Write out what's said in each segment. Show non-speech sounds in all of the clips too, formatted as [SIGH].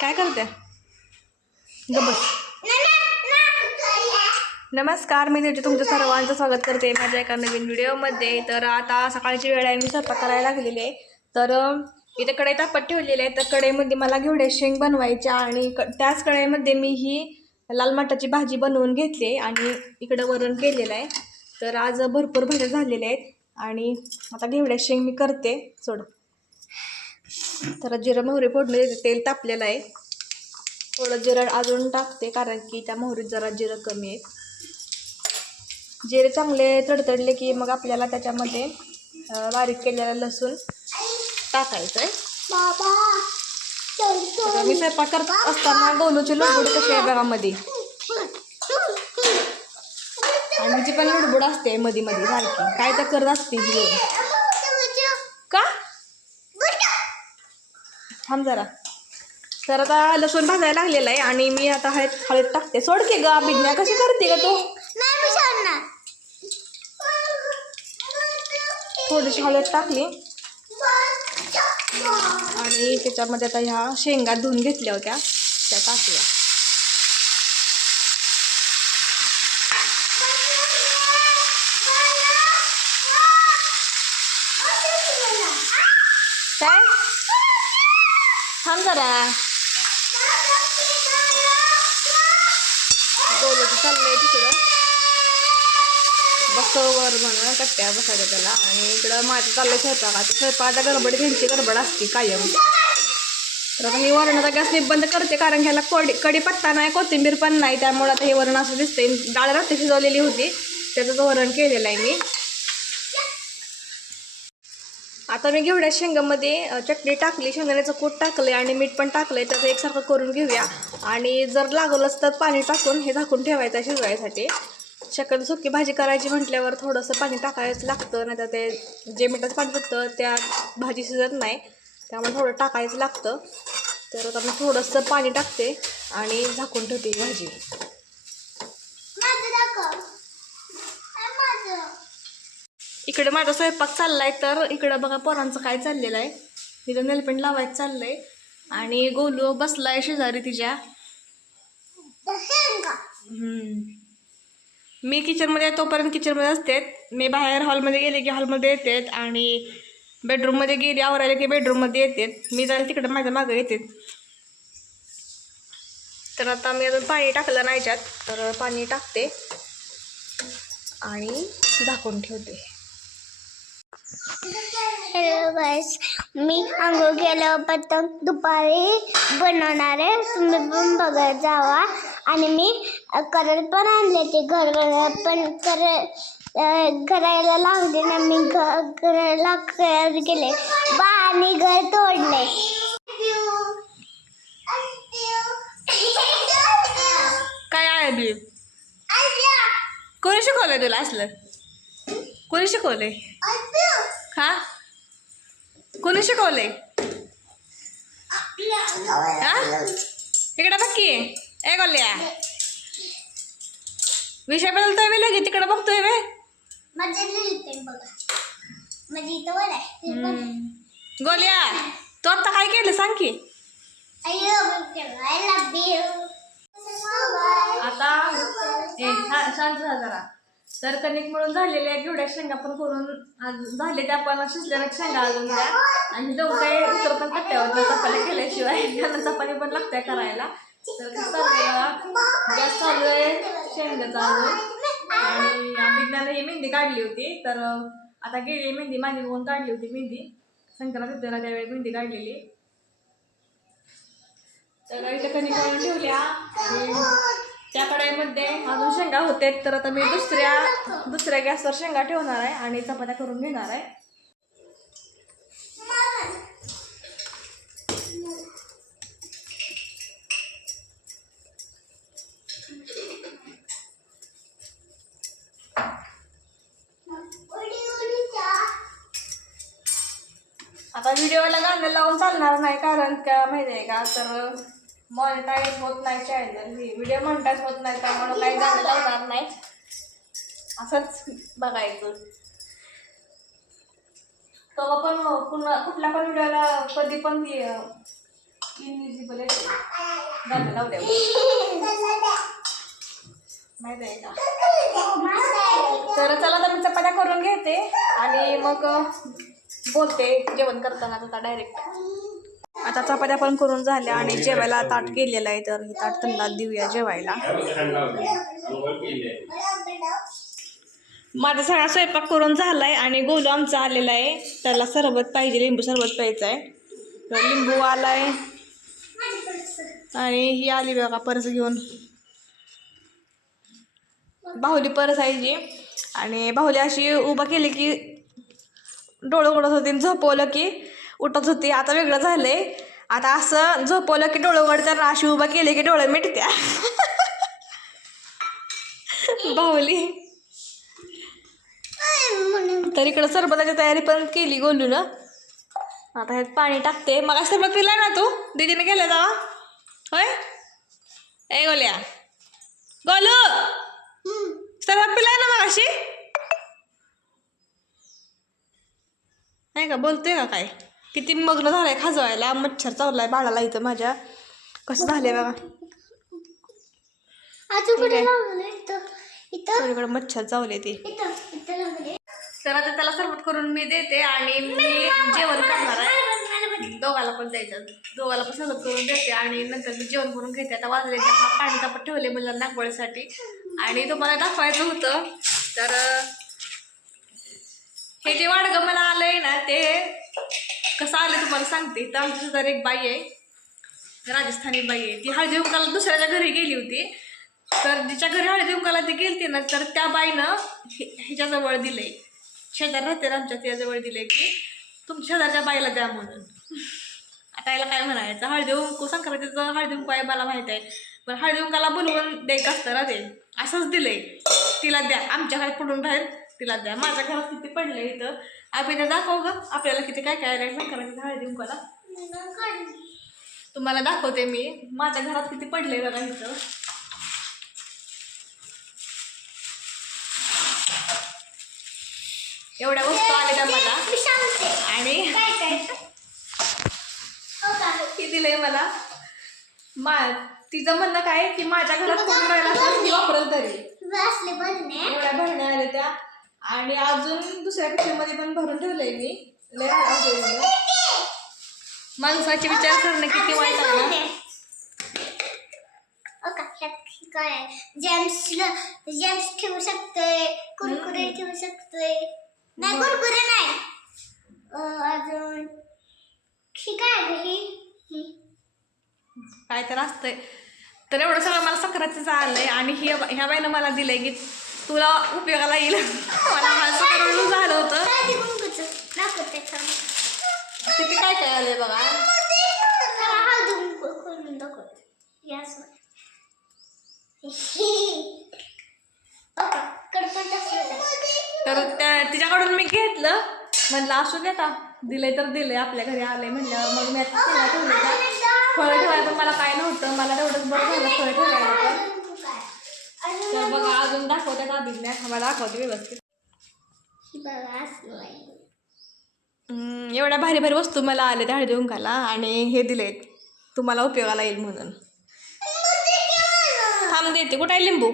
काय करते? गबस नमस्कार मी तुझे तुमचं सर्वांचं स्वागत करते माझ्या एका नवीन व्हिडिओमध्ये. तर आता सकाळची वेळ आहे मी स्वयंपाक करायला लागलेली आहे. तर इथे कढई तापत ठेवलेली आहे. तर कढईमध्ये मला घेवडे शेंग बनवायच्या आणि क त्याच कढईमध्ये मी ही लाल मटाची भाजी बनवून घेतली आणि इकडं वरण केलेलं आहे. तर आज भरपूर भाज्या झालेल्या आहेत आणि आता घेवड्या शेंग मी करते. सोड. तर जिरं मोहरी फोडणी तेल तापलेलं आहे. थोडं जिरं अजून टाकते कारण की त्या मोहरीत जरा जिरं कमी आहे. जिरे चांगले तडतडले की मग आपल्याला त्याच्यामध्ये बारीक केलेलं लसूण टाकायचं आहे मी स्वयंपाक करत असताना गोलूची लुडबुड कशी आहे बघा मध्ये आणि जी पण लुडबुड असते मध्ये मध्ये सारखी. काय तर करत असते जी येऊन. का थांब जरा. तर आता लसूण भाजायला लागलेला आहे आणि मी आता हळद हळद टाकते. सोड की ग अभिज्ञा कशी करते का तू? थोडीशी हळद टाकली. आणि त्याच्यामध्ये आता ह्या शेंगा धुवून घेतल्या होत्या. त्या टाकल्या काय थांब जरा गोलचं चाललंय तिकडं बसवर म्हणा कट्ट्या बसायच्या त्याला. आणि इकडं माझं चाललंय स्वयंपाकात स्वयंपाकाच्या गडबड घ्यायची गडबड असते कायम. तर आता मी वरणाचा गॅस मी बंद करते कारण ह्याला कडी कढीपत्ता नाही कोथिंबीर पण नाही. त्यामुळे आता हे वरण असं दिसतंय. डाळ रात्री शिजवलेली होती. त्याचं वरण केलेलं आहे मी. आता मी घेऊया शेंगामध्ये चटणी टाकली शेंगदाण्याचं कूट टाकलं आणि मीठ पण टाकलंय त्याचं एकसारखं करून घेऊया. आणि जर लागलंच तर पाणी टाकून हे झाकून ठेवायचं आहे शिजवायसाठी. शक्यतो सुकी भाजी करायची म्हटल्यावर थोडंसं पाणी टाकायचं लागतं नाही तर ते जे मिठाचं पाणी सुटतं त्या भाजी शिजत नाही. त्यामुळे थोडं टाकायचं लागतं. तर आता मी थोडंसं पाणी टाकते आणि झाकून ठेवते भाजी. इकडे माझा स्वयंपाक चाललाय तर इकडं बघा पोरांचं काय चाललेलं आहे. तिथं नेलपेंट लावायचं चाललंय. आणि गोलू बसलाय शेजारी तिच्या. मी किचनमध्ये तोपर्यंत किचनमध्ये असते मी बाहेर हॉलमध्ये गेले की हॉलमध्ये येते आणि बेडरूममध्ये गेली आवरायला की बेडरूममध्ये येते मी जायला तिकडे माझ्या मागं येते तर आता मी अजून पाणी टाकलं नाही याच्यात. तर पाणी टाकते. आणि झाकून ठेवते. हॅलो बस मी आंघोळ केल्यावर पतंग दुपारी बनवणार आहे. तुम्ही पण बघत जावा. आणि मी करल पण आणले ते घर पण कर अं, करायला लावले ना मी घराला कर गेले बा आणि घर तोडले. काय आहे बी? कोणी शिकवलं तुला असलं? कोणी शिकवलंय? हा? कोणी शिकवलंय? हा? इकडे बघ की. ए गोल्या. विषय बदलतोय बे लगे तिकडे बघतोय बे. गोल्या तू आता काय केलं सांग की. आता शांत जरा. तर कणिक मिळून झालेल्या घेवड्या शेंगा पण करून आज झाले त्या पण शिजल्या शेंगा अजून द्या. आणि जो काय उतर पण कट्ट्यावर चपात्या केल्याशिवाय त्यांना चपाती पण लागते करायला. तर कसं चाललंय गॅस चालू आहे शेंगा चालू आणि विज्ञानं ही मेहंदी काढली होती. तर आता गेली मेहंदी माझी बघून काढली होती मेहंदी. संक्रांत होते ना त्यावेळी मेहंदी काढलेली. तर इथे कणिक मळून ठेवल्या. त्या कढाईमध्ये अजून शेंगा होते तर आता मी दुसऱ्या दुसऱ्या गॅसवर शेंगा ठेवणार आहे आणि चपात्या करून घेणार आहे. आता व्हिडिओला गाणं लावून चालणार नाही कारण का माहिती आहे का? तर मॉनिटाईज होत नाही चॅनल व्हिडिओ मॉनिटाईज होत नाही त्यामुळे काही गाणं लावणार नाही. असंच बघायचं. तेव्हा पण पुन्हा कुठल्या पण व्हिडिओला कधी पण ती इनविजिबल येते जाऊ द्या माहिती आहे का? तर चला तर मी चपात्या करून घेते आणि मग बोलते जेवण करताना आता डायरेक्ट आता चपात्या पण करून झाल्या आणि जेवायला ताट केलेलं आहे तर हे ताट त्यांना देऊया जेवायला. माझा सगळा स्वयंपाक करून झालाय आणि गोलू आमचा आलेला आहे. त्याला सरबत पाहिजे लिंबू सरबत प्यायचं आहे. तर लिंबू आलाय. आणि ही आली बघा परस घेऊन. बाहुली परस आहे जी. आणि बाहुली अशी उभा केली की डोळं उघडत होती झोपवलं की उठत होती. आता वेगळं झालंय. आता असं झोपवलं की डोळं उघडत्या अशी उभा केली की डोळं मिटत्या. बाहुली. तर इकडं सरबताची तयारी पण केली गोलू ना आता ह्यात पाणी टाकते. मग सरबत पिला ना तू? दीदीने केलं जावा होय? ए गोल्या. गोलू! सरबत पिलाय ना मग अशी नाही का? बोलतोय का काय? किती मग्न झालाय खाजवायला. मच्छर चावलाय बाळाला इथं माझ्या. कसं झालंय बघा. सगळीकडे मच्छर चावले ते. तर आता त्याला सरबत करून मी देते आणि मी जेवण करणार आहे. दोघाला पण द्यायचं. दोघाला पण सरबत करून देते आणि नंतर मी जेवण करून घेते. आता वाजले दहा पाणी तापत ठेवले मला नागवळीसाठी आणि तुम्हाला दाखवायचं होतं. तर हे जे वाडगं मला आलंय ना ते कसं आलं तुम्हाला सांगते. तर आमच्या शेजारी एक बाई आहे. राजस्थानी बाई आहे. ती हळदी कुंकाला दुसऱ्याच्या घरी गेली होती. तर जिच्या घरी हळदी कुंकाला ती गेलती ना तर त्या बाईनं ह्याच्याजवळ दिले शेजार राहते आमच्या त्याजवळ दिले की तुमच्या शेजारच्या बाईला द्या म्हणून. आता याला काय म्हणायचं? हळदी कुंकू संक्रांतीचं हळदी कुंकू आहे मला माहीत आहे. पण हळदी कुंकाला बोलवून द्यायचं असतं ना ते. असंच दिलंय. तिला द्या. आमच्याकडे पडून बाहेर तिला द्या. माझ्या घरात किती पडले इथं. अभिनय दाखव ग. आपल्याला किती काय काय आहे संक्रांतीचं हळदी कुंकाला तुम्हाला दाखवते मी. माझ्या घरात किती पडले बघा इथं. एवढ्या वस्तू आलेल्या मला. आणि हो का? हे दिलंय मला. मा तिचं म्हणणं काय की माझ्या घरात कोण राहिला वापरल तरी. एवढ्या भरण्या आल्या त्या. आणि अजून दुसऱ्या पिशवीमध्ये पण भरून ठेवलंय मी. लय. माणसाची विचारसरणी किती वाईट आहे काय आहे? जेम्स जेम्स ठेवू शकतोय कुरकुरे ठेवू शकतोय. नाही कुरकुरे नाही. अजून काय आहे काय तर असतंय. तर एवढं सगळं मला सक्रातीचं आलंय आणि ही ह्या बाईनं मला दिलंय की तुला उपयोगाला येईल. मला माझं करून झालं होतं. किती काय काय आलंय बघा? तर त्या तिच्याकडून मी घेतलं. म्हणलं असू दे आता. दिलंय तर दिलंय. आपल्या घरी आले म्हणलं मग मी आता फळ ठेवलं का फळं मला काय नव्हतं. मला तेवढंच बरं झालं फळ ठेवायला. तर बघा अजून दाखवते व्यवस्थित ही बघा असलं आहे. हम्म, एवढ्या भारी भारी वस्तू मला आले त्या हळदी कुंकाला आणि हे दिलेत. तुम्हाला उपयोगाला येईल म्हणून. थांब देते. कुठे आहे लिंबू?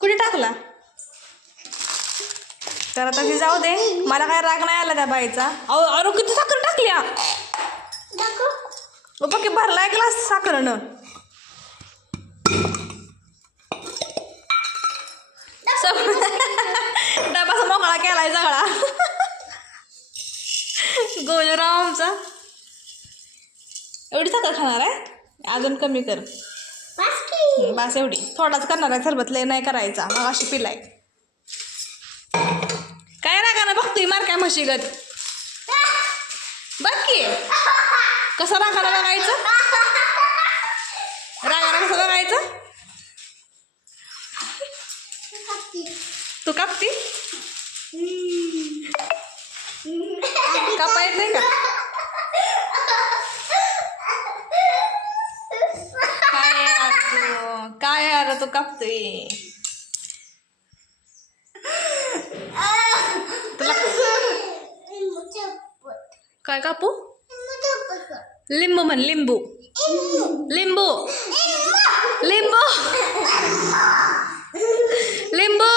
कुठे टाकला? तर आता ती जाऊ दे. मला काय राग नाही आला त्या बाईचा. अहो अरे किती साखर टाकल्या बघ की भरलाय ग्लास साखरनं. मोकळा केलाय सगळा. गोजराव आमचा एवढी साखर खाणार आहे? अजून कमी कर. बस एवढी. थोडाच करणार आहे सरबत लय नाही करायचा. मग अशी पिलाय. काय रागानं बघतोय मार काय म्हशीगत बघ की. कसं रागानं बघायचं? रागानं कसं बघायचं तू कापती कापा येत नाही का काय यार तू काय यार तू कापतोय तुला काय कापू लिंबू म्हण लिंबू लिंबू लिंबू लिंबू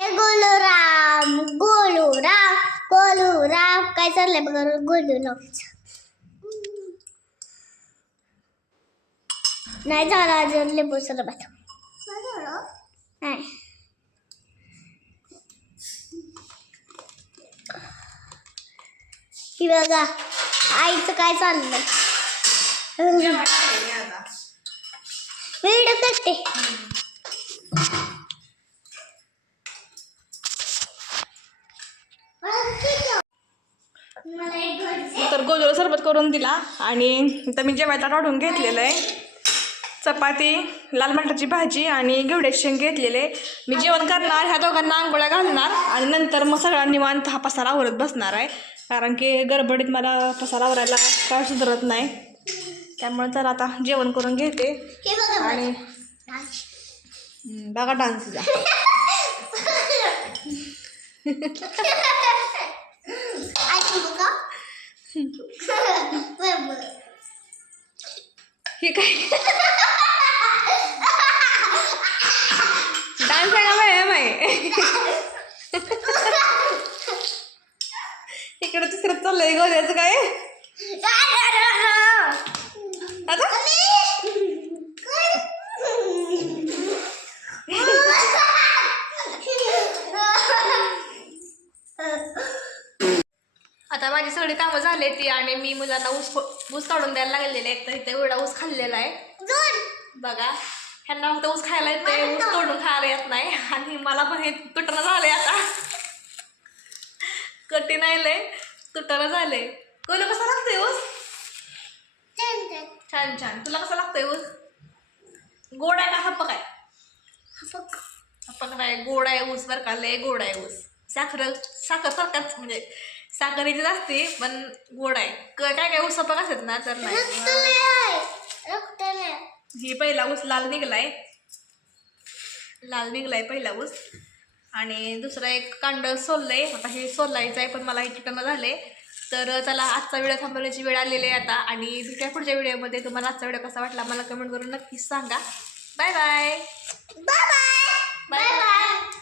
ए गोलूराम गोलूराम गोलूराम काय चाललंय बघा गोलूराम नाही झालं अजून लिंबू सरबत नाही. ही बघा आईचं काय चाललंय? व्हिडिओ करते. तर गोजूला सरबत करून दिला आणि तर मी जेवायला काढून घेतलेलं आहे. चपाती लाल मटाची भाजी आणि घेवड्याची शेंग घेतलेले. मी जेवण करणार ह्या दोघांना आंघोळ्या घालणार आणि नंतर मग सगळा निवांत हा पसारा आवरत बसणार आहे. कारण की गडबडीत मला पसारा आवरायला काय सुधारत नाही. त्यामुळे तर आता जेवण करून घेते. आणि बघा डान्स [LAUGHS] बरोबर हे काय? डान्स आहे बाय इकडे तिसरं चाललंय गोद्याचं काय? आता? आता माझी सगळी कामं झाली ती आणि मी मुलांना ऊस ऊस काढून द्यायला लागलेले आहेत. तर इथे एवढा ऊस खाल्लेला आहे. बघा. ह्यांना फक्त ऊस खायला येते ऊस तोडून खायला येत नाही. आणि मला पण हे तुटणं झालंय आता. कठीण आलंय तुटणं झालंय. कोणी कसा लागतोय ऊस? छान छान. तुला कसा लागतोय ऊस? गोड आहे का हप्पक आहे? हप्पक. नाही गोड आहे ऊस बरं का. लय गोड आहे ऊस. साखर साखर सारखाच म्हणजे साखरेचीच असते पण गोड आहे. काय काय ऊस हप्पक असत ना तर नाही. ही पहिला ऊस लाल निघलाय. लाल निघलाय पहिला ऊस. आणि दुसरा एक कांड सोललंय. आता हे सोलायचं आहे पण मला हे किटणं झाले तर त्याला आजचा व्हिडिओ थांबवण्याची वेळ आलेली आहे आता. आणि दुसऱ्या पुढच्या व्हिडिओमध्ये. तुम्हाला आजचा व्हिडिओ कसा वाटला मला कमेंट करून नक्कीच सांगा. Bye bye. Bye bye. Bye bye.